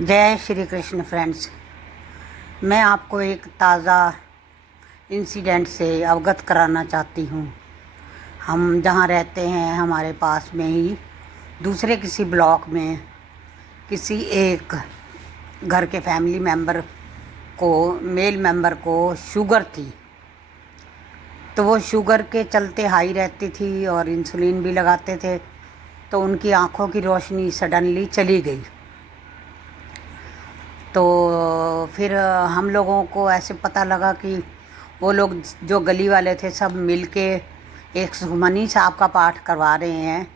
जय श्री कृष्ण फ्रेंड्स। मैं आपको एक ताज़ा इंसिडेंट से अवगत कराना चाहती हूँ। हम जहाँ रहते हैं हमारे पास में ही दूसरे किसी ब्लॉक में किसी एक घर के फैमिली मेंबर को मेल मेंबर को शुगर थी। तो वो शुगर के चलते हाई रहती थी और इंसुलिन भी लगाते थे। तो उनकी आँखों की रोशनी सडनली चली गई। तो फिर हम लोगों को ऐसे पता लगा कि वो लोग जो गली वाले थे सब मिलके एक सुखमनी साहब का पाठ करवा रहे हैं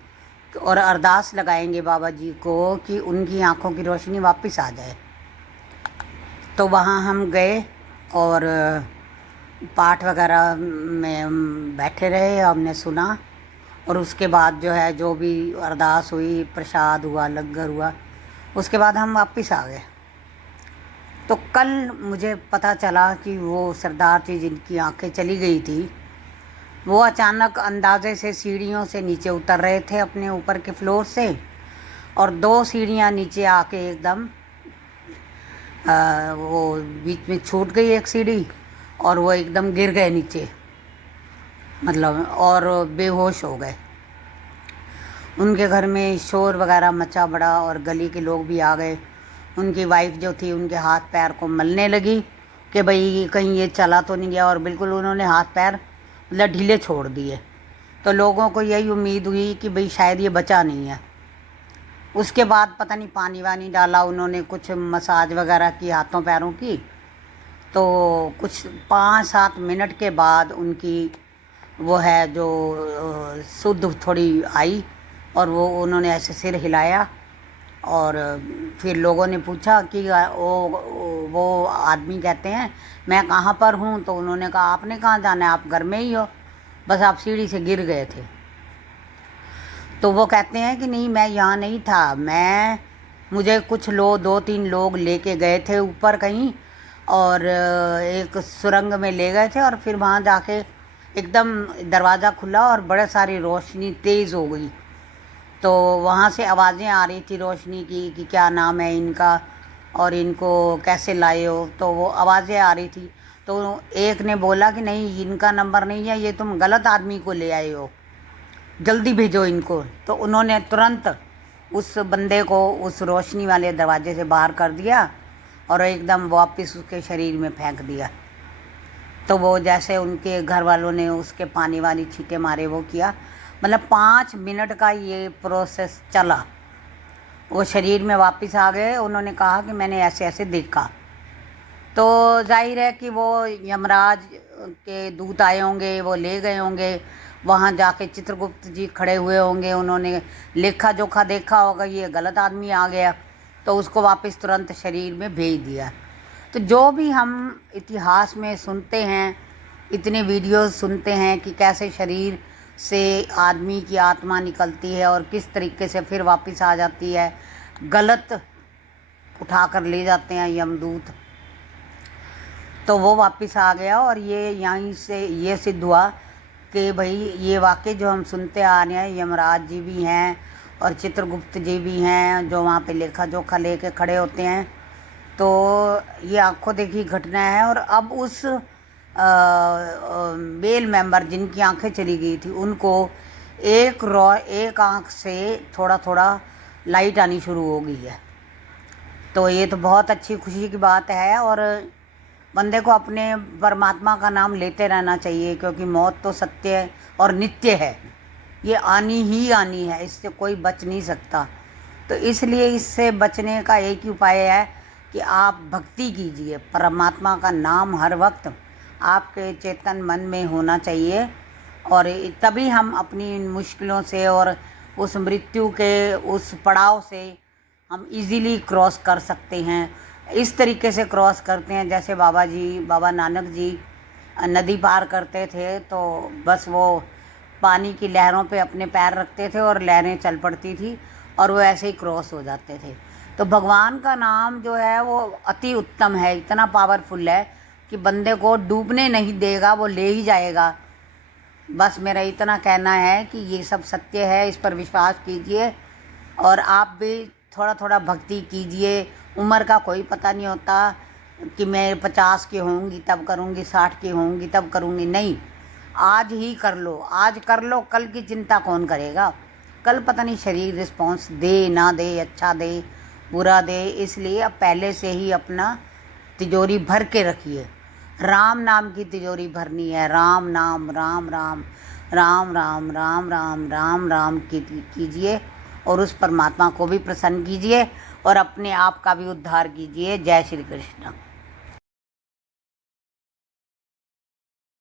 और अरदास लगाएंगे बाबा जी को कि उनकी आंखों की रोशनी वापस आ जाए। तो वहाँ हम गए और पाठ वगैरह में बैठे रहे, हमने सुना और उसके बाद जो है जो भी अरदास हुई, प्रसाद हुआ, लंगर हुआ, उसके बाद हम वापस आ गए। तो कल मुझे पता चला कि वो सरदार जी जिनकी आंखें चली गई थी वो अचानक अंदाजे से सीढ़ियों से नीचे उतर रहे थे अपने ऊपर के फ्लोर से, और 2 सीढ़ियाँ नीचे आके एकदम वो बीच में छूट गई एक सीढ़ी और वो एकदम गिर गए नीचे, मतलब और बेहोश हो गए। उनके घर में शोर वगैरह मचा बड़ा और गली के लोग भी आ गए। उनकी वाइफ जो थी उनके हाथ पैर को मलने लगी कि भाई कहीं ये चला तो नहीं गया, और बिल्कुल उन्होंने हाथ पैर मतलब ढीले छोड़ दिए। तो लोगों को यही उम्मीद हुई कि भाई शायद ये बचा नहीं है। उसके बाद पता नहीं पानी वानी डाला उन्होंने, कुछ मसाज वगैरह की हाथों पैरों की। तो कुछ 5-7 मिनट के बाद उनकी वो है जो शुद्ध थोड़ी आई और वो उन्होंने ऐसे सिर हिलाया। और फिर लोगों ने पूछा कि वो आदमी कहते हैं मैं कहाँ पर हूँ। तो उन्होंने कहा आपने कहाँ जाना है, आप घर में ही हो, बस आप सीढ़ी से गिर गए थे। तो वो कहते हैं कि नहीं मैं यहाँ नहीं था, मुझे कुछ 2-3 लोग लेके गए थे ऊपर कहीं और एक सुरंग में ले गए थे और फिर वहाँ जाके एकदम दरवाज़ा खुला और बड़े सारी रोशनी तेज़ हो गई। तो वहाँ से आवाज़ें आ रही थी रोशनी की कि क्या नाम है इनका और इनको कैसे लाए हो। तो वो आवाज़ें आ रही थी। तो एक ने बोला कि नहीं इनका नंबर नहीं है, ये तुम गलत आदमी को ले आए हो, जल्दी भेजो इनको। तो उन्होंने तुरंत उस बंदे को उस रोशनी वाले दरवाजे से बाहर कर दिया और एकदम वापस उसके शरीर में फेंक दिया। तो वो जैसे उनके घर वालों ने उसके पानी वाली छींटे मारे वो किया, मतलब 5 मिनट का ये प्रोसेस चला। वो शरीर में वापस आ गए। उन्होंने कहा कि मैंने ऐसे ऐसे देखा। तो जाहिर है कि वो यमराज के दूत आए होंगे, वो ले गए होंगे। वहाँ जाके चित्रगुप्त जी खड़े हुए होंगे, उन्होंने लेखा जोखा देखा होगा ये गलत आदमी आ गया, तो उसको वापस तुरंत शरीर में भेज दिया। तो जो भी हम इतिहास में सुनते हैं, इतने वीडियोस सुनते हैं कि कैसे शरीर से आदमी की आत्मा निकलती है और किस तरीके से फिर वापस आ जाती है, गलत उठा कर ले जाते हैं यमदूत। तो वो वापस आ गया और ये यहीं से ये सिद्ध हुआ कि भाई ये वाकई जो हम सुनते आ रहे हैं, यमराज जी भी हैं और चित्रगुप्त जी भी हैं जो वहाँ पे लेखा जोखा लेके खड़े होते हैं। तो ये आंखों देखी घटना है। और अब उस मेल मेंबर जिनकी आंखें चली गई थी उनको एक आंख से थोड़ा थोड़ा लाइट आनी शुरू हो गई है। तो ये तो बहुत अच्छी खुशी की बात है और बंदे को अपने परमात्मा का नाम लेते रहना चाहिए, क्योंकि मौत तो सत्य और नित्य है, ये आनी ही आनी है, इससे कोई बच नहीं सकता। तो इसलिए इससे बचने का एक ही उपाय है कि आप भक्ति कीजिए। परमात्मा का नाम हर वक्त आपके चेतन मन में होना चाहिए और तभी हम अपनी इन मुश्किलों से और उस मृत्यु के उस पड़ाव से हम इजीली क्रॉस कर सकते हैं। इस तरीके से क्रॉस करते हैं जैसे बाबा नानक जी नदी पार करते थे तो बस वो पानी की लहरों पे अपने पैर रखते थे और लहरें चल पड़ती थी और वो ऐसे ही क्रॉस हो जाते थे। तो भगवान का नाम जो है वो अति उत्तम है, इतना पावरफुल है कि बंदे को डूबने नहीं देगा, वो ले ही जाएगा। बस मेरा इतना कहना है कि ये सब सत्य है, इस पर विश्वास कीजिए और आप भी थोड़ा थोड़ा भक्ति कीजिए। उम्र का कोई पता नहीं होता कि मैं 50 की होंगी तब करूँगी, 60 की होंगी तब करूँगी, नहीं, आज ही कर लो, आज कर लो, कल की चिंता कौन करेगा। कल पता नहीं शरीर रिस्पॉन्स दे ना दे, अच्छा दे बुरा दे, इसलिए अब पहले से ही अपना तिजोरी भर के रखिए। राम नाम की तिजोरी भरनी है, राम नाम, राम राम राम राम राम राम राम राम कीजिए और उस परमात्मा को भी प्रसन्न कीजिए और अपने आप का भी उद्धार कीजिए। जय श्री कृष्ण।